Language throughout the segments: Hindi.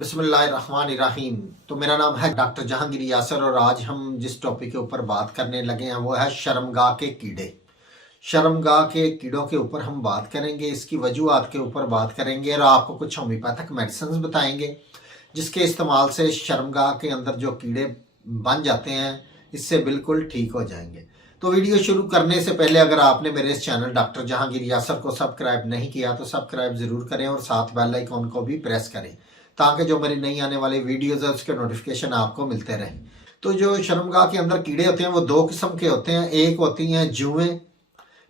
बिस्मिल्लाहिर्रहमानिर्रहीम। तो मेरा नाम है डॉक्टर जहांगीर यासर और आज हम जिस टॉपिक के ऊपर बात करने लगे हैं वो है शर्मगाह के कीड़े। शर्मगाह के कीड़ों के ऊपर हम बात करेंगे, इसकी वजूहात के ऊपर बात करेंगे और आपको कुछ होम्योपैथिक मेडिसिन बताएंगे जिसके इस्तेमाल से शर्मगाह के अंदर जो कीड़े बन जाते हैं इससे बिल्कुल ठीक हो जाएंगे। तो वीडियो शुरू करने से पहले अगर आपने मेरे इस चैनल डॉक्टर जहांगीर यासर को सब्सक्राइब नहीं किया तो सब्सक्राइब ज़रूर करें और साथ बेल आइकॉन को भी प्रेस करें ताकि जो मेरी नई आने वाली वीडियोज़ है उसके नोटिफिकेशन आपको मिलते रहें। तो जो शर्मगाह के अंदर कीड़े होते हैं वो दो किस्म के होते हैं, एक होती हैं जुएं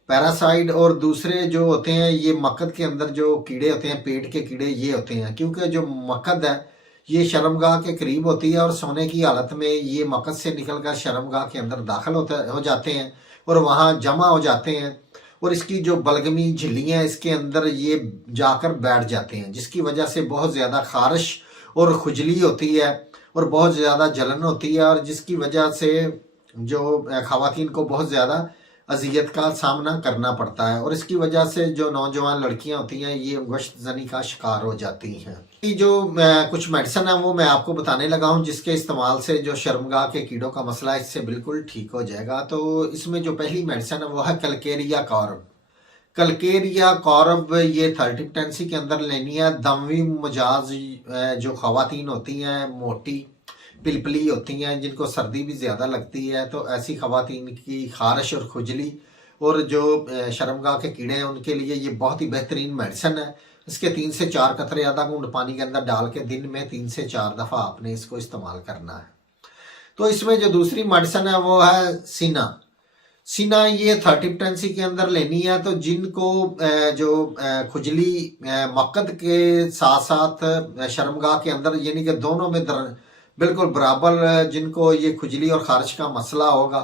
पैरासाइड और दूसरे जो होते हैं ये मकद के अंदर जो कीड़े होते हैं, पेट के कीड़े ये होते हैं। क्योंकि जो मकद है ये शर्मगाह के करीब होती है और सोने की हालत में ये मकद से निकलकर शर्मगाह के अंदर दाखिल हो जाते हैं और वहाँ जमा हो जाते हैं और इसकी जो बलगमी झिल्लियाँ इसके अंदर ये जाकर बैठ जाते हैं, जिसकी वजह से बहुत ज़्यादा खारिश और खुजली होती है और बहुत ज़्यादा जलन होती है और जिसकी वजह से जो ख़वातीन को बहुत ज़्यादा अजियत का सामना करना पड़ता है और इसकी वजह से जो नौजवान लड़कियां होती हैं ये गोश्त जनी का शिकार हो जाती हैं। ये जो कुछ मेडिसिन है वो मैं आपको बताने लगा हूँ जिसके इस्तेमाल से जो शर्मगाह के कीड़ों का मसला है इससे बिल्कुल ठीक हो जाएगा। तो इसमें जो पहली मेडिसिन है वो है कलकेरिया कॉर्ब। कलकेरिया कॉर्ब ये थर्टिप्टेंसी के अंदर लेनी है। दमवी मजाज जो ख़वातीन होती हैं, मोटी पिलपली होती हैं, जिनको सर्दी भी ज़्यादा लगती है, तो ऐसी ख़वातीन की खारिश और खुजली और जो शर्मगाह के कीड़े हैं उनके लिए ये बहुत ही बेहतरीन मेडिसिन है। इसके 3 से 4 कतरे आधा घूंट पानी के अंदर डाल के दिन में 3 से 4 दफ़ा आपने इसको इस्तेमाल करना है। तो इसमें जो दूसरी मेडिसिन है वो है सीना। सीना ये थर्टिप्टेंसी के अंदर लेनी है। तो जिनको जो खुजली मकद के साथ साथ शर्मगाह के अंदर यानी कि दोनों में बिल्कुल बराबर जिनको ये खुजली और खारिश का मसला होगा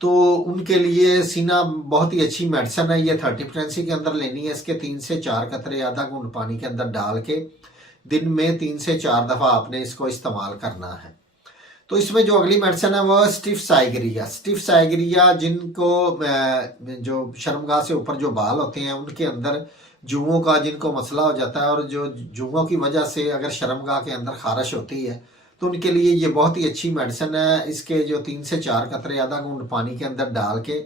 तो उनके लिए सीना बहुत ही अच्छी मेडिसिन है। ये थर्टिप्टेंसी के अंदर लेनी है। इसके 3 से 4 कतरे आधा घूंट पानी के अंदर डाल के दिन में 3 से 4 दफ़ा आपने इसको इस्तेमाल करना है। तो इसमें जो अगली मेडिसिन है वो स्टिफ साइगरिया। स्टिफ साइगरिया जिनको जो शर्मगाह से ऊपर जो बाल होते हैं उनके अंदर जुओं का जिनको मसला हो जाता है और जो जुओं की वजह से अगर शर्मगाह के अंदर खारिश होती है तो उनके लिए ये बहुत ही अच्छी मेडिसिन है। इसके जो 3 से 4 कतरे आधा घूंट पानी के अंदर डाल के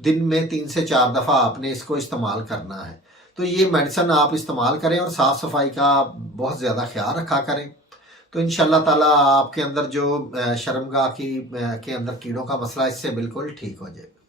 दिन में 3 से 4 दफ़ा आपने इसको इस्तेमाल करना है। तो ये मेडिसिन आप इस्तेमाल करें और साफ़ सफाई का बहुत ज़्यादा ख्याल रखा करें। तो इंशाल्लाह ताला आपके अंदर जो शर्मगाह के अंदर कीड़ों का मसला इससे बिल्कुल ठीक हो जाएगा।